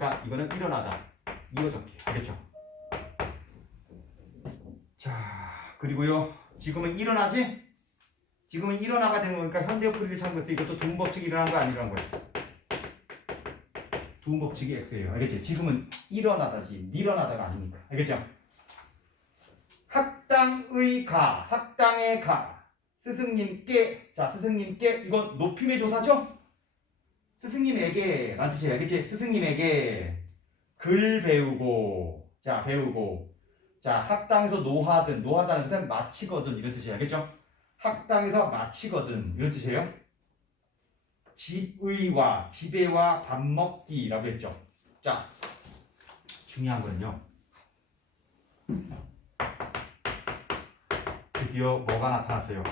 되니까 이거는 일어나다. 이거 적기. 알겠죠? 자, 그리고요. 지금은 일어나지? 지금은 일어나가 되는 거니까 현대풀이를 찾는 것도 이것도 두음 법칙이 일어난 거 아니라는 거예요. 두음 법칙이 X예요. 알겠지? 지금은 일어나다지 일어나다가 아니니까. 알겠죠? 학당의 가, 학당의 가. 스승님께, 자, 스승님께, 이건 높임의 조사죠? 스승님에게, 라는 뜻이에요. 알겠지? 스승님에게 글 배우고, 자, 배우고, 자, 학당에서 노하든, 노하다는 것은 마치거든, 이런 뜻이에요. 알겠죠? 학당에서 마치거든, 이런 뜻이에요. 집의와, 집에와 밥 먹기라고 했죠. 자, 중요한 거는요. 드디어 뭐가 나타났어요?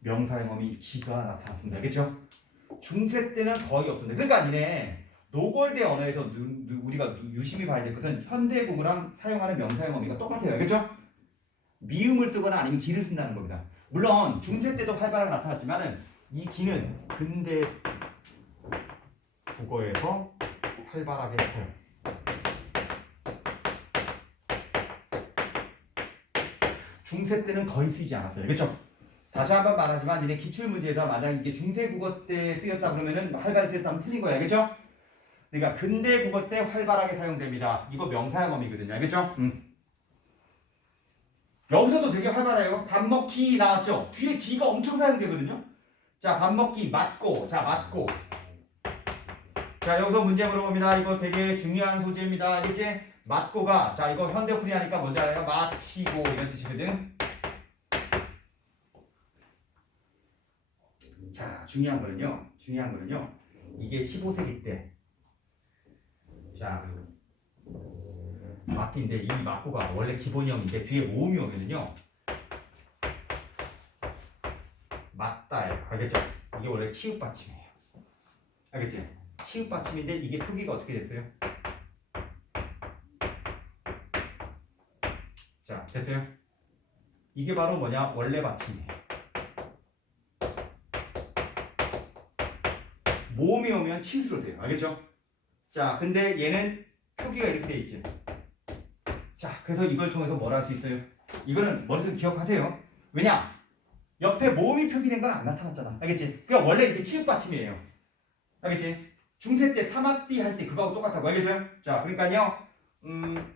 명사형음이 기가 나타났습니다. 알겠죠? 중세 때는 거의 없었는데 그러니까 니네 노골대 언어에서 누- 누- 우리가 누- 유심히 봐야 될 것은 현대국어랑 사용하는 명사형어미가 똑같아요. 알겠죠? 미음을 쓰거나 아니면 기를 쓴다는 겁니다. 물론 중세 때도 활발하게 나타났지만은 이 기는 근대 국어에서 활발하게 써요. 중세 때는 거의 쓰이지 않았어요. 그렇죠? 다시 한 번 말하지만 니네 기출 문제에서 만약 이게 중세 국어 때 쓰였다 그러면은 활발히 쓰였다면 틀린 거야. 알겠죠? 그러니까 근대 국어 때 활발하게 사용됩니다. 이거 명사형 어미거든요. 알겠죠? 음. 여기서도 되게 활발해요. 밥 먹기 나왔죠? 뒤에 기가 엄청 사용되거든요. 자, 밥 먹기 맞고. 자, 맞고. 자, 여기서 문제 물어봅니다. 이거 되게 중요한 소재입니다. 알겠지? 맞고가 자, 이거 현대풀이 하니까 뭔지 알아요? 마치고 이런 뜻이거든. 자, 중요한 거는요. 중요한 거는요. 이게 15세기 때 자, 맞기인데 이 맞고가 원래 기본형인데 뒤에 모음이 오면은요. 맞다예요. 알겠죠? 이게 원래 치읓 받침이에요. 알겠지? 치읓 받침인데 이게 표기가 어떻게 됐어요? 자, 됐어요? 이게 바로 뭐냐? 원래 받침이에요. 모음이 오면 치수로 돼요. 알겠죠? 자, 근데 얘는 표기가 이렇게 돼 있지. 자, 그래서 이걸 통해서 뭘 할 수 있어요? 이거는 머릿속에 기억하세요. 왜냐? 옆에 모음이 표기된 건 안 나타났잖아. 알겠지? 그러니까 원래 이게 치읓 받침이에요. 알겠지? 중세 때 사마띠 할 때 그거하고 똑같다고 알겠어요? 자, 그러니까요. 음,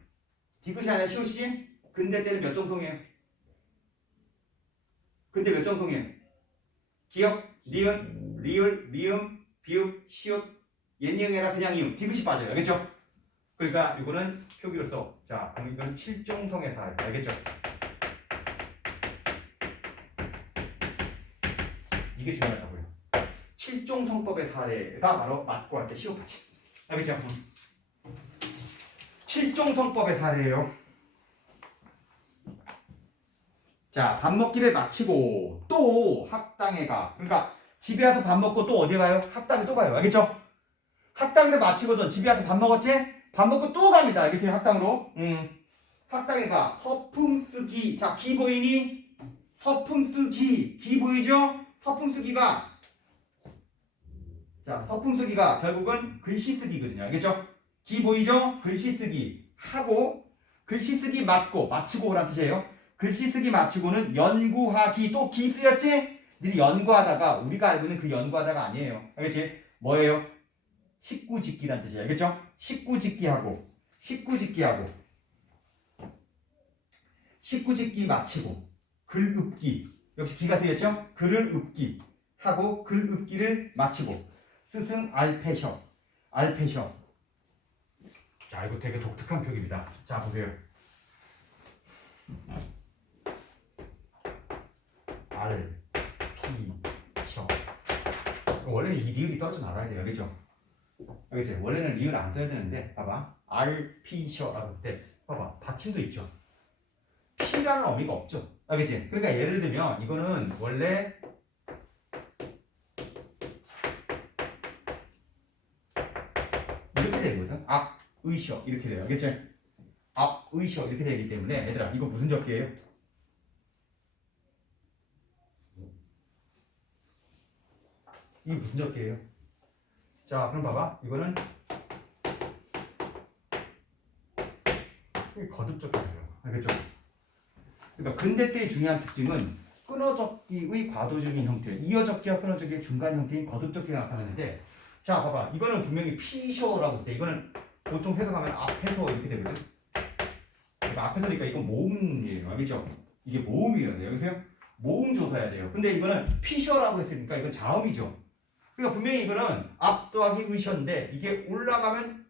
디귿이 아니라 시옷이 근대 때는 몇 정성이에요? 근대 몇 정성이에요? 기억, 니은, 리을, 미음, 비읍, 시옷, 옛니응이라 그냥 이음, 디귿이 빠져요. 알겠죠? 그러니까 이거는 표기로서 자, 그럼 이건 칠종성의 사례. 알겠죠? 이게 중요하다고요. 칠종성법의 사례가 바로 맞고 할때 시옷 받침. 알겠죠? 음. 칠종성법의 사례예요. 자, 밥 먹기를 마치고 또 학당에 가. 그러니까 집에 와서 밥 먹고 또 어디 가요? 학당에 또 가요. 알겠죠? 학당에서 마치거든. 집에 와서 밥 먹었지? 밥 먹고 또 갑니다. 알겠어요? 학당으로. 음. 학당에 가. 서품 쓰기. 자, 기 보이니? 서품 쓰기. 기 보이죠? 서품 쓰기가 자, 서품 쓰기가 결국은 글씨 쓰기거든요. 알겠죠? 기 보이죠? 글씨 쓰기 하고 글씨 쓰기 맞고 마치고 오란 뜻이에요. 글씨 쓰기 마치고는 연구하기 또 기 쓰였지? 니네 연구하다가 우리가 알고 있는 그 연구하다가 아니에요. 알겠지? 뭐예요? 식구 짓기란 뜻이에요. 알겠죠? 식구 짓기하고 식구 짓기하고 식구 짓기 마치고 글 읊기 역시 기가 쓰였죠? 글을 읊기 하고 글 읊기를 마치고 스승 알페셔 알페셔 자 이거 되게 독특한 표기입니다. 자 보세요. 알 피셔 원래는 이 리을이 떨어져 나가야 돼요. 알겠죠? 알겠지? 원래는 리을 안 써야 되는데 봐봐 알피셔라고 할때 봐봐 받침도 있죠. 피라는 어미가 없죠. 알겠지? 그러니까 예를 들면 이거는 원래 이렇게 되거든. 앞 의셔 이렇게 돼요. 알겠지? 앞 의셔 이렇게 되기 때문에 얘들아 이거 무슨 적기예요? 이게 무슨 적기예요? 자, 그럼 봐봐. 이거는 이게 거듭 적기예요. 알겠죠? 그러니까 근대 때의 중요한 특징은 끊어적기의 과도적인 형태, 이어적기와 끊어적기의 중간 형태인 거듭적기가 나타나는데, 자, 봐봐. 이거는 분명히 피셔라고 때, 이거는 보통 해석하면 앞에서 이렇게 되거든. 그러니까 앞에서니까 이건 모음이에요. 알겠죠? 이게 모음이어야 돼요. 여기서요? 모음 조사해야 돼요. 근데 이거는 피셔라고 했으니까 이건 자음이죠. 그러니까 분명히 이거는 앞 더하기 의셔인데 이게 올라가면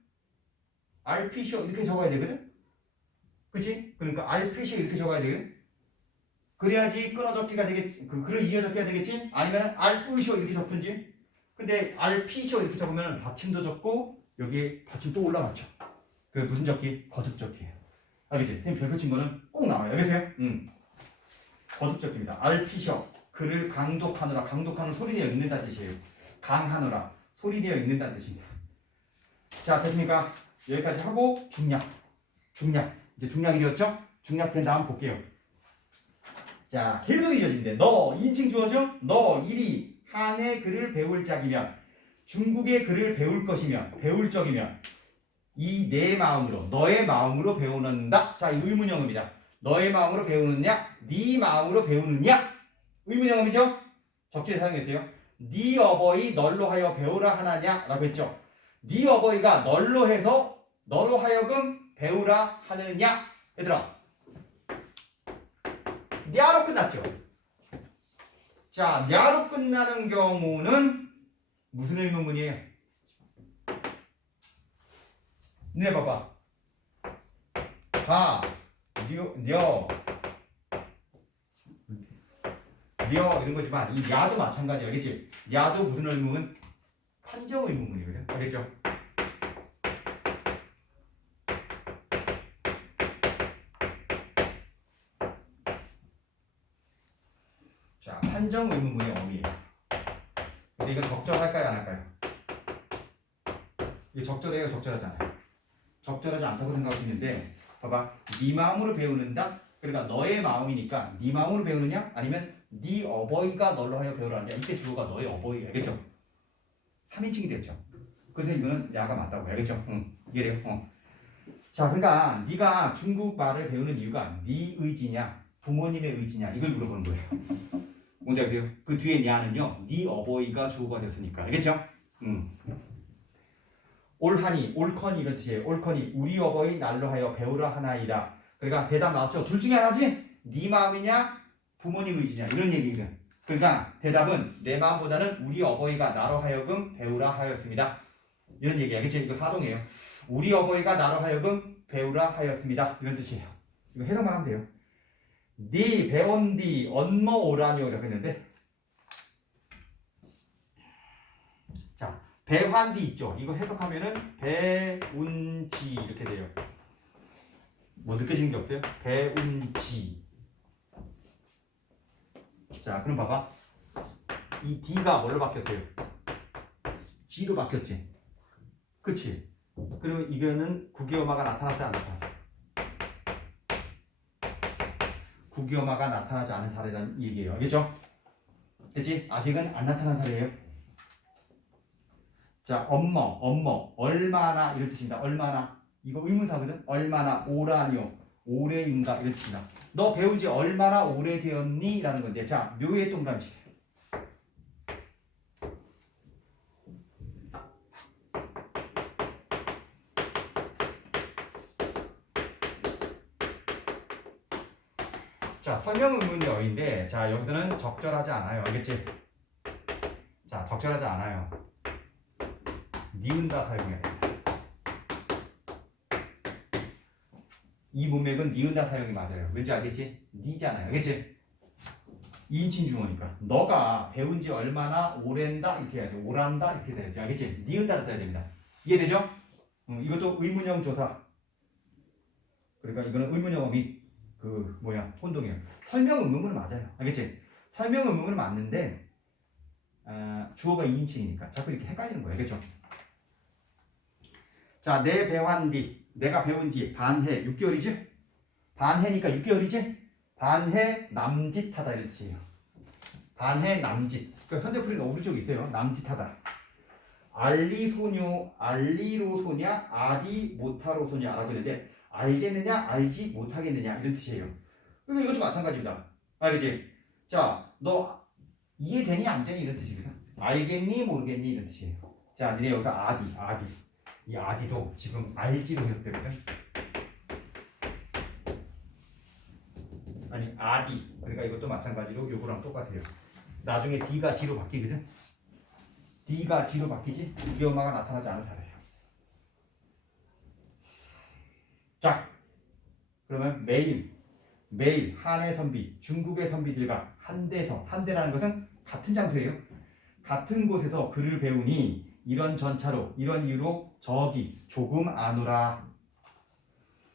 알피셔 이렇게 적어야 되거든. 그치? 그러니까 알피셔 이렇게 적어야 되거든. 그래야지 끊어적기가 되겠지. 그 글을 이어적기가 되겠지? 아니면 알피셔 이렇게 적든지. 근데 알피셔 이렇게 적으면 받침도 적고 여기에 받침 또 올라갔죠. 그 무슨 적기? 거듭적기예요. 알겠지? 선생님 별표 친 거는 꼭 나와요. 알겠어요? 음. 거듭적기입니다. 알피셔 글을 강독하느라 강독하는 소리 내어 읽는다는 뜻이에요. 강하노라 소리내어 읽는다는 뜻입니다. 자 됐습니까? 여기까지 하고 중략 중략 이제 중략이 되었죠? 중략된 다음 볼게요. 자 계속 이어진대. 너 인칭 주어죠? 너 일이 한의 글을 배울 짝이면 중국의 글을 배울 것이면 배울 적이면 이 내 마음으로 너의 마음으로 배우는다. 자, 이 의문형입니다. 너의 마음으로 배우느냐? 네 마음으로 배우느냐? 의문형이죠? 적지에 사용했어요. 네 어버이 널로 하여 배우라 하나냐라고 했죠. 네 어버이가 널로 해서 너로 하여금 배우라 하느냐? 얘들아. 냐로 끝났죠. 자, 냐로 끝나는 경우는 무슨 의문문이에요? 네, 봐봐. 가, 려, 려, 려 이런 거지만 이 야도 마찬가지야, 알겠지? 야도 무슨 의문은 판정 의문문이거든, 알겠죠? 자, 판정 의문문의 어미예요. 근데 이건 적절할까요, 안 할까요? 이게 적절해요, 적절하지 않아요? 적절하지 않다고 생각하시는데 봐봐 네 마음으로 배우는다 그러니까 너의 마음이니까 네 마음으로 배우느냐 아니면 네 어버이가 널로 하여 배우라 하냐 이때 주어가 너의 어버이 알겠죠? 3인칭이 됐죠 그래서 이거는 야가 맞다고 알겠죠? 응 이해돼요? 어. 자 그러니까 네가 중국 말을 배우는 이유가 네 의지냐 부모님의 의지냐 이걸 물어보는 거예요 뭔지 아세요? 그 뒤에 야는요 네 어버이가 주어가 됐으니까 알겠죠? 응. 옳하니, 옳거니 이런 뜻이에요. 옳거니 우리 어버이 날로 하여 배우라 하나이다. 그러니까 대답 나왔죠. 둘 중에 하나지. 네 마음이냐 부모님 의지냐 이런 얘기예요. 그러니까 대답은 내 마음보다는 우리 어버이가 나로 하여금 배우라 하였습니다. 이런 얘기야. 그치? 이거 사동이에요. 우리 어버이가 나로 하여금 배우라 하였습니다. 이런 뜻이에요. 이거 해석만 하면 돼요. 네 배원디 언머 오라니오 이렇게 했는데 자 배환디 있죠. 이거 해석하면은 배운지 이렇게 돼요. 뭐 느껴지는 게 없어요? 배운지. 자, 그럼 봐봐. 이 D가 뭘로 바뀌었어요? G로 바뀌었지. 그치? 그러면 이거는 구기어마가 나타났어요, 안 나타났어요? 구기어마가 나타나지 않은 사례라는 얘기예요. 알겠죠? 됐지? 아직은 안 나타난 사례예요. 자, 엄머, 엄머, 얼마나 이런 뜻입니다. 얼마나 이거 의문사거든. 얼마나 오라뇨, 오래인가 이런 뜻입니다. 너 배운 지 얼마나 오래되었니? 라는 건데, 자, 묘의 동그라미 치세요. 자, 설명 의문이 어인데, 자, 여기서는 적절하지 않아요. 알겠지? 자, 적절하지 않아요. 니은다 사용해야 됩니다. 이 문맥은 니은다 사용이 맞아요. 왠지 알겠지? 니잖아요. 알겠지? 2인칭 주어니까 너가 배운 지 얼마나 오랜다 이렇게 해야죠. 오란다 이렇게 돼야지. 알겠지? 니은다를 써야 됩니다. 이해되죠? 음, 이것도 의문형 조사. 그러니까 이거는 의문형 어미 그 뭐야 혼동이에요. 설명 의문은 맞아요. 알겠지? 설명 의문은 맞는데 아, 주어가 2인칭이니까 자꾸 이렇게 헷갈리는 거예요. 알겠죠? 자, 내 배환 뒤 내가 배운 지 반해 6개월이지? 반해니까 6개월이지? 반해 남짓하다 이런 뜻이에요. 반해 남짓. 그러니까 현대풀이는 오른쪽에 있어요. 남짓하다. 알리소뇨 알리로소냐 아디 모타로소냐라고 했는데 알겠느냐 알지 못하겠느냐 이런 뜻이에요. 그러니까 이것도 마찬가지입니다. 알겠지? 자, 너 이해되니 안 되니 이런 뜻이거든. 알겠니 모르겠니 이런 뜻이에요. 자, 니네 여기서 아디 아디 이 아디도 지금 알지로 해석되거든. 아니 아디 그러니까 이것도 마찬가지로 요거랑 똑같아요. 나중에 D가 G로 바뀌거든. D가 G로 바뀌지 이 엄마가 나타나지 않은 사례예요. 자, 그러면 매일 매일 한해 선비 중국의 선비들과 한대서 한대라는 것은 같은 장소예요. 같은 곳에서 글을 배우니 이런 전차로 이런 이유로 저기 조금 안 오라.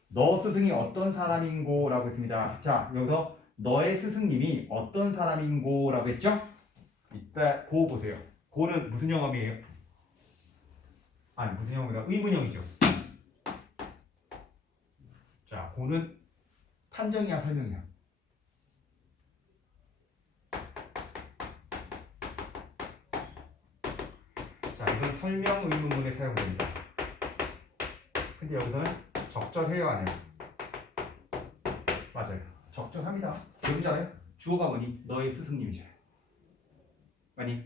너 스승이 어떤 사람인고라고 했습니다. 자 여기서 너의 스승님이 어떤 사람인고라고 했죠? 이따 고 보세요. 고는 무슨 영업이에요? 아니 무슨 영업이라 의문형이죠. 자 고는 판정이야 설명이야. 자 이건 설명 의문문에 사용됩니다. 근데 여기서는 적절해요 안 해요? 맞아요. 적절합니다. 왜 잘해요? 주어가 뭐니? 너의 스승님이잖아요. 아니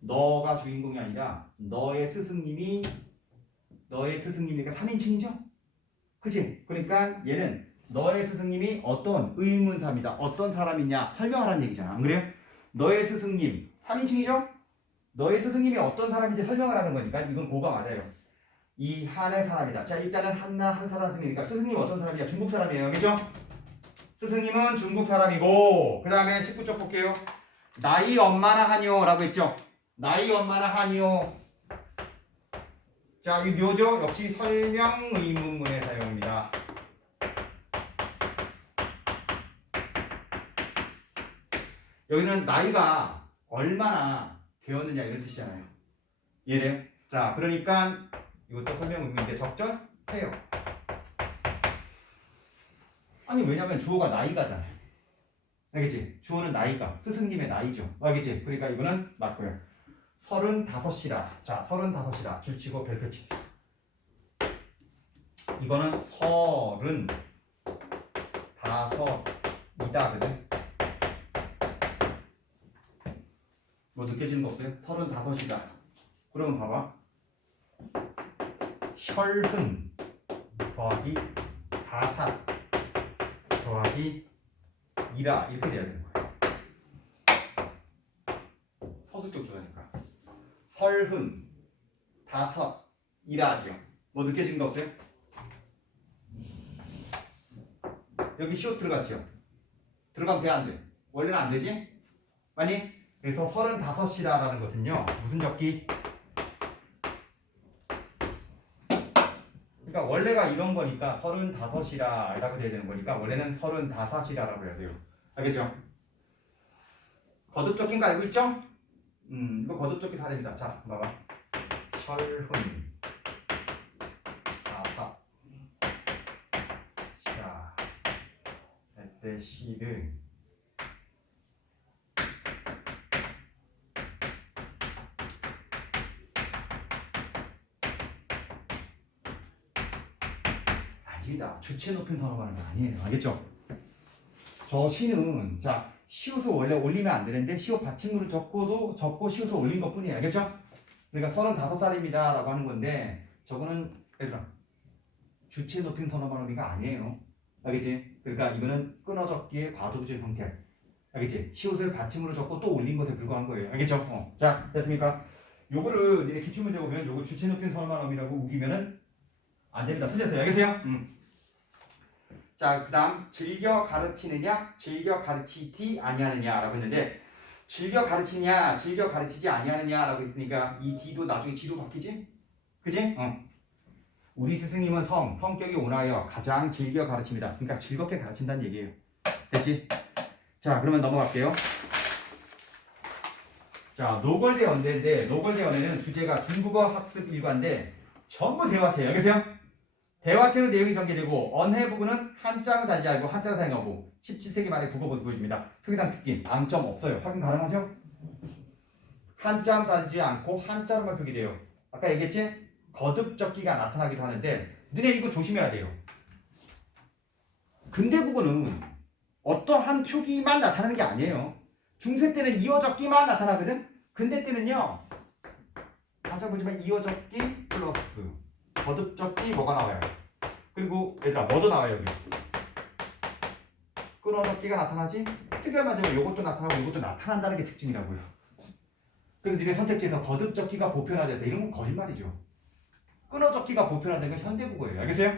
너가 주인공이 아니라 너의 스승님이 너의 스승님이니까 3인칭이죠? 그치? 그러니까 얘는 너의 스승님이 어떤 의문사입니다. 어떤 사람이냐 설명하라는 얘기잖아. 안 그래요? 너의 스승님 3인칭이죠? 너의 스승님이 어떤 사람인지 설명하라는 거니까 이건 고가 맞아요. 이 한의 사람이다. 자 일단은 한나 한 사람 스승이니까 스승님 어떤 사람이야? 중국 사람이에요. 그죠? 스승님은 중국 사람이고 그 다음에 19쪽 볼게요. 나이 얼마나 하뇨? 라고 했죠. 나이 얼마나 하뇨? 자, 이 묘죠? 역시 설명 의문문의 사용입니다. 여기는 나이가 얼마나 되었느냐 이런 뜻이잖아요. 이해돼요? 자, 그러니까 이것도 설명 의문인데 적절해요. 아니 왜냐면 주어가 나이가잖아요. 알겠지? 주어는 나이가 스승님의 나이죠. 알겠지? 그러니까 이거는 맞고요. 서른다섯이라. 자, 서른다섯이라. 줄치고 별표 치세요. 이거는 서른 다섯이다거든. 뭐 느껴지는 거 없어요? 서른다섯이다. 그러면 봐봐. 혈흔 더하기 다삿 더하기 이라 이렇게 돼야 되는 거예요. 서술적 주어니까 설흔 다섯 이라죠. 뭐 느껴진 거 없어요? 여기 시옷 들어갔죠? 들어가면 돼안 돼? 원래는 안 되지? 아니 그래서 서른다섯이라는 것은요 무슨 적기? 그러니까 원래가 이런 거니까 서른다섯이라 라고 돼야 되는 거니까 원래는 서른다섯이라라고 해야 돼요. 알겠죠? 거듭 적긴 거 알고 있죠? 음, 이거 거듭 적기 다 됩니다. 자, 봐봐. 철훈 다섯 자, 그때 시를 아닙니다. 주체 선언하는 거 아니에요. 알겠죠? 저 시는 자 시옷을 원래 올리면 안 되는데 시옷 받침으로 적고도 적고 시옷을 올린 것 뿐이에요. 알겠죠? 그러니까 서른다섯 살입니다 라고 하는 건데 저거는 얘들아 주체 높임 선언 발음이가 아니에요. 알겠지? 그러니까 이거는 끊어 적기의 과도주의 형태. 알겠지? 시옷을 받침으로 적고 또 올린 것에 불과한 거예요. 알겠죠? 어. 자 됐습니까? 요거를 니네 기출문제 보면 요거 주체 높임 선언 발음이라고 우기면은 안 됩니다. 틀렸어요. 알겠어요? 음. 자, 그 다음 즐겨 가르치느냐, 즐겨 가르치지 아니하느냐라고 했는데 즐겨 가르치냐, 즐겨 가르치지 아니하느냐라고 했으니까 이 D도 나중에 G로 바뀌지? 그지? 어. 우리 스승님은 성, 성격이 온화하여 가장 즐겨 가르칩니다. 그러니까 즐겁게 가르친다는 얘기예요. 됐지? 자, 그러면 넘어갈게요. 자, 노걸대 연대인데 노걸대 연대는 주제가 중국어 학습 일과인데 전부 대화체예요. 알겠어요? 대화체로 내용이 전개되고 언해 부분은 한자로 다지 알고 한자로 사용하고 17세기 말에 국어부터 보여줍니다. 표기상 특징, 방점 없어요. 확인 가능하죠? 한자음 다지 않고 한자로만 표기돼요. 아까 얘기했지? 거듭 적기가 나타나기도 하는데 너네 이거 조심해야 돼요. 근대 국어는 어떠한 표기만 나타나는 게 아니에요. 중세 때는 이어적기만 나타나거든. 근대 때는요. 다시 한번 보지만 이어적기 플러스 거듭적기 뭐가 나와요? 그리고 얘들아 뭐도 나와요 여기. 끊어적기가 나타나지? 특이한 말이면 이것도 나타나고 이것도 나타난다는 게 특징이라고요. 그럼 니네 선택지에서 거듭적기가 보편화됐다 이런 건 거짓말이죠. 끊어적기가 보편화된 건 현대국어예요. 알겠어요?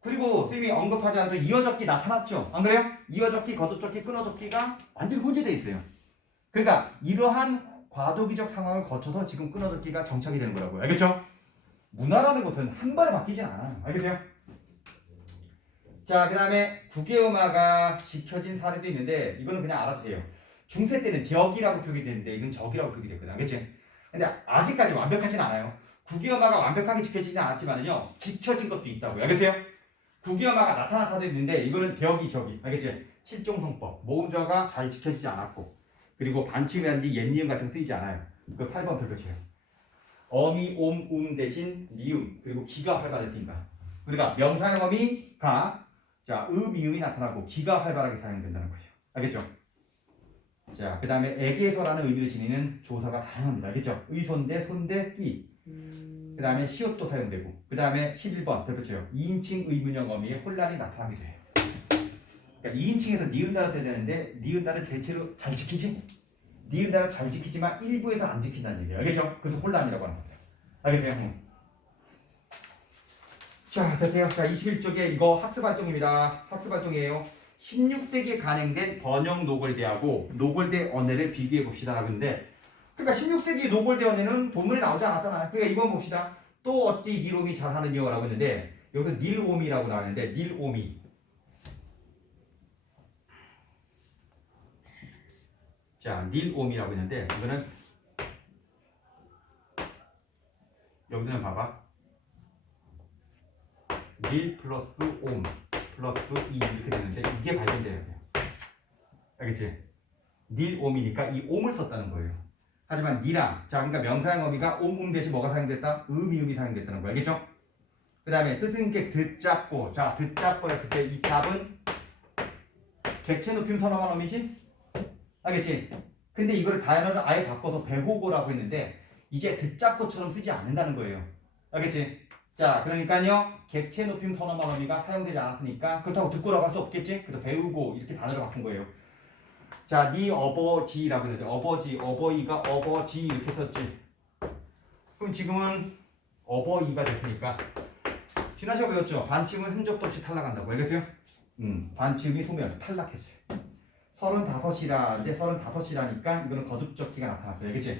그리고 쌤이 언급하지 않아도 이어적기 나타났죠. 안 그래요? 이어적기, 거듭적기, 끊어적기가 완전히 혼재되어 있어요. 그러니까 이러한 과도기적 상황을 거쳐서 지금 끊어적기가 정착이 되는 거라고요. 알겠죠? 문화라는 것은 한 번에 바뀌진 않아요. 알겠어요? 자, 그 다음에 국외음화가 지켜진 사례도 있는데 이거는 그냥 알아두세요. 중세 때는 덕이라고 표기되는데 이건 적이라고 표기됐거든. 알겠지? 근데 아직까지 완벽하진 않아요. 국외음화가 완벽하게 지켜지지 않았지만요. 지켜진 것도 있다고요. 알겠어요? 국외음화가 나타난 사례도 있는데 이거는 덕이 적이. 알겠지? 칠종성법. 모음조가 잘 지켜지지 않았고 그리고 반침이라든지 옛니음 같은 거 쓰이지 않아요. 그 8번 별표치예요. 어미, 옴, 음 대신 미음 그리고 기가 활발했으니까. 그러니까 명사형 어미 가 자, 음, 미음이 나타나고 기가 활발하게 사용된다는 거죠. 알겠죠? 자, 그 다음에 에게서라는 의미를 지니는 조사가 다양합니다. 알겠죠? 의손대, 손대, 끼. 그 다음에 시옷도 사용되고. 그 다음에 11번 별표쳐요. 2인칭 의문형 어미에 혼란이 나타나게 돼요. 그러니까 2인칭에서 니은다를 써야 되는데 니은다를 대체로 잘 지키지? 니은다를 잘 지키지만 일부에서 안 지킨다는 얘기예요. 알겠죠? 그래서 혼란이라고 하는 겁니다. 알겠어요? 응. 자, 됐어요. 자, 21쪽에 이거 학습 활동입니다. 학습 활동이에요. 16세기에 간행된 번영 노골대하고 노골대 언해를 비교해 봅시다. 하는데, 그러니까 16세기 노골대 언해는 본문에 나오지 않았잖아요. 그러니까 이번 봅시다. 또 어디 닐옴이 잘하는요라고 했는데 여기서 닐옴이라고 나왔는데 닐옴이. 자, 닐옴이라고 했는데 이거는 여기는 봐봐. 닐 플러스 옴 플러스 이 이렇게 되는데 이게 발견돼야 돼요. 알겠지? 닐 옴이니까 이 옴을 썼다는 거예요. 하지만 니랑 자 그러니까 명사형 어미가 옴 음 대신 뭐가 사용됐다? 음이 음이 사용됐다는 거 알겠죠? 그 다음에 스승께 듣잡고 자 듣잡고 했을 때이 잡은 객체 높임 선언한 어미지? 알겠지? 근데 이거를 단어를 아예 바꿔서 배호고라고 했는데 이제 듣잡고처럼 쓰지 않는다는 거예요. 알겠지? 자, 그러니까요. 객체 높임 선어만 어미가 사용되지 않았으니까 그렇다고 듣고라고 할 수 없겠지? 그래서 배우고 이렇게 단어를 바꾼 거예요. 자, 네 어버지라고 해야 돼. 어버지, 어버이가 어버지 이렇게 썼지. 그럼 지금은 어버이가 됐으니까 지난 시간에 배웠죠? 반침은 흔적도 없이 탈락한다고. 알겠어요? 음, 반침이 소멸, 탈락했어요. 35이라, 근데 35이라니까 이거는 거듭적기가 나타났어요. 알겠지?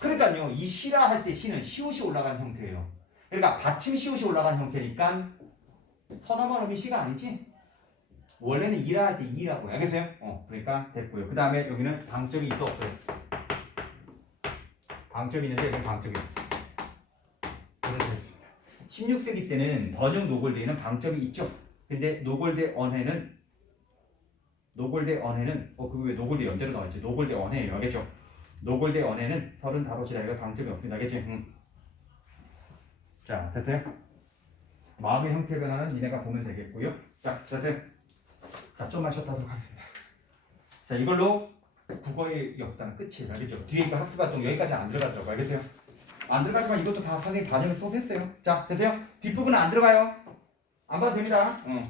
그러니까요, 이 시라 할 때 시는 시옷이 올라간 형태예요. 그러니까 받침 시옷이 올라간 형태니까 선어만 어미 시가 아니지? 원래는 이라 할 때 이라고 알겠어요? 어, 그러니까 됐고요. 그 다음에 여기는 방점이 있어 없어요? 방점이 있는데 여기 방점이 없어요. 그래서 16세기 때는 번역 노골대에는 방점이 있죠. 근데 노골대 언해는 노골대 언해는 어 그거 왜 노골대 연대로 나왔지? 노골대 언해예요. 알겠죠? 노골대 언해는 35이라 이거 방점이 없습니다. 알겠지? 응. 자, 됐어요? 마음의 형태 변화는 니네가 보면 되겠고요. 자, 됐어요? 자, 좀만 쉬었다 하도록 하겠습니다. 자, 이걸로 국어의 역사는 끝이에요. 알겠죠? 뒤에 그 학습 활동 여기까지 안 들어갔다고 알겠어요? 안 들어가지만 이것도 다 선생님 반영을 수업했어요. 자, 됐어요? 뒷부분은 안 들어가요. 안 봐도 됩니다. 응.